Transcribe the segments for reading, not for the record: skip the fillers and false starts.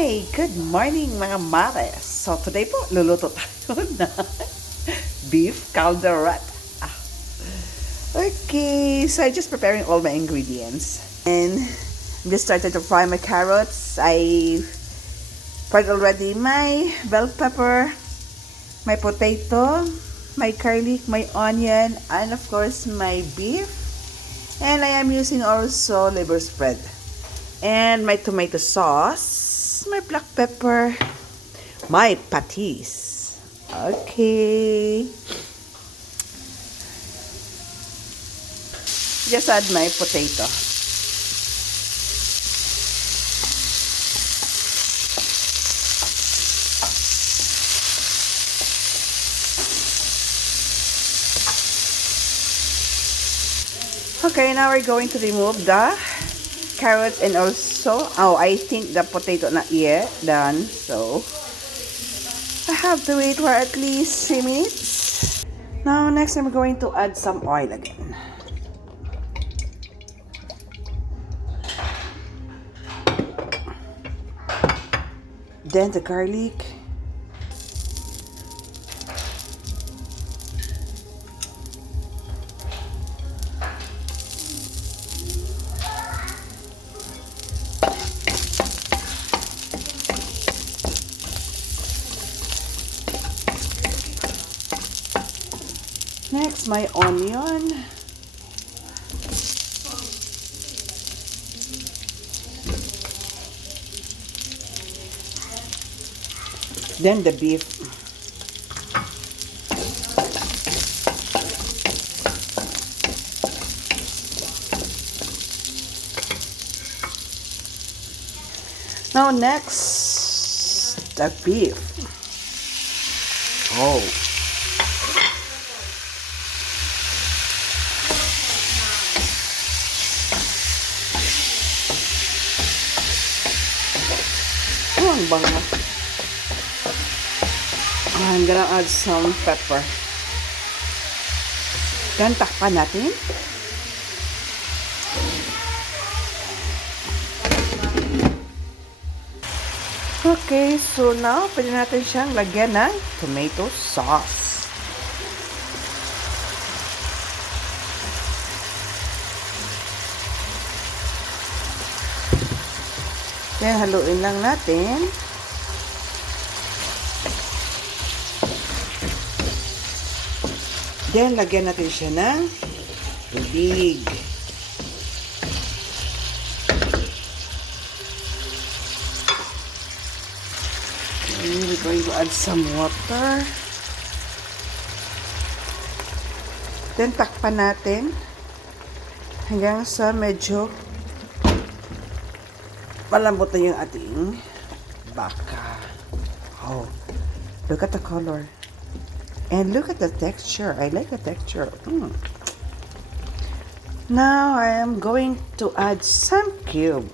Hi! Good morning mga mares! So today po, luluto tayo ng beef calderette. Okay, so I'm just preparing all my ingredients. And I'm just started to fry my carrots. I fried already my bell pepper, my potato, my garlic, my onion, and of course my beef. And I am using also liver spread. And my tomato sauce, my black pepper, my patties. Okay. Just add my potato. Okay, now we're going to remove the carrots and also, I think the potato not yet done, so I have to wait for at least 3 minutes. Now next I'm going to add some oil again. Then the garlic. Next, my onion. Then the beef. Now next, the beef. Oh. Ang bango. I'm gonna add some pepper. Then takpan natin. Okay, so now pwede natin siyang lagyan ng tomato sauce. Then haluin lang natin. Then lagyan natin siya ng tubig. We're going to add some water. Then takpan natin hanggang sa medyo malambot na yung ating baka. Oh, look at the color. And look at the texture. I like the texture. Now I am going to add some cube.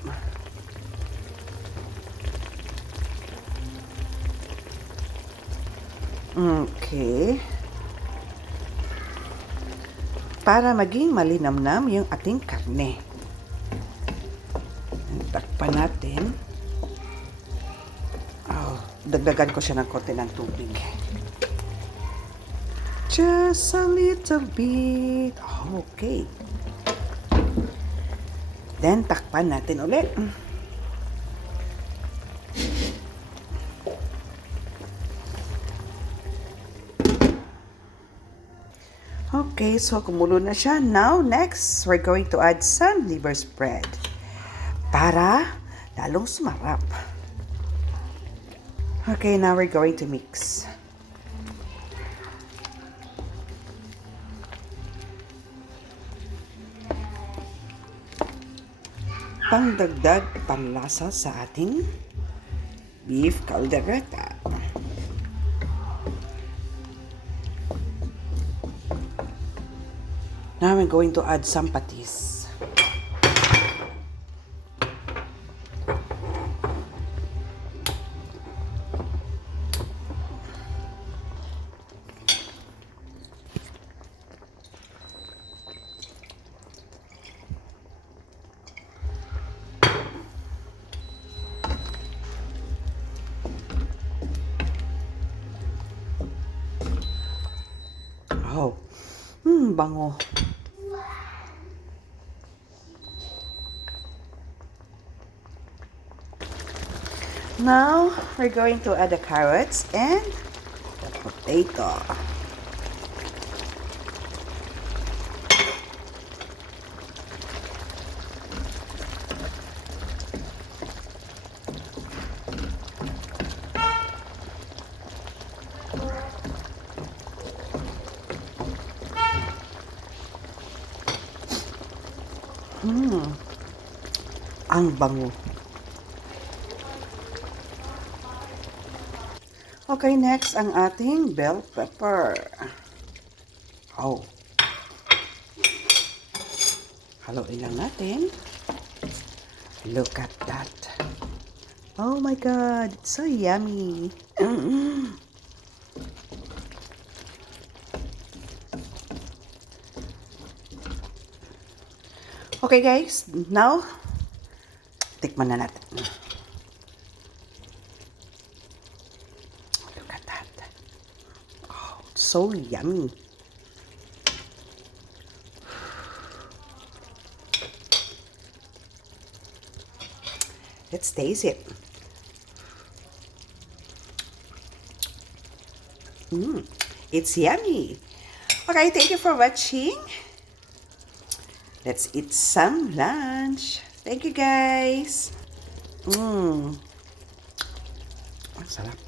Okay. Para maging malinamnam yung ating karne. Takpan natin. Oh, dagdagan ko siya ng konti ng tubig. Just a little bit. Okay. Then, takpan natin ulit. Okay, so kumulo na siya. Now, next, we're going to add some liver spread. Para lalong sumarap. Okay, now we're going to mix. Pangdagdag panlasa sa ating beef calderette. Now I'm going to add some patties. Bango. Now, we're going to add the carrots and the potato. Ang bango. Okay, next ang ating bell pepper. Oh. Haluin lang natin. Look at that. Oh my God, it's so yummy. Okay guys, now, tikman na natin. Look at that. Oh, so yummy. Let's taste it. It's yummy. Okay, thank you for watching. Let's eat some lunch. Thank you guys. Ang sarap.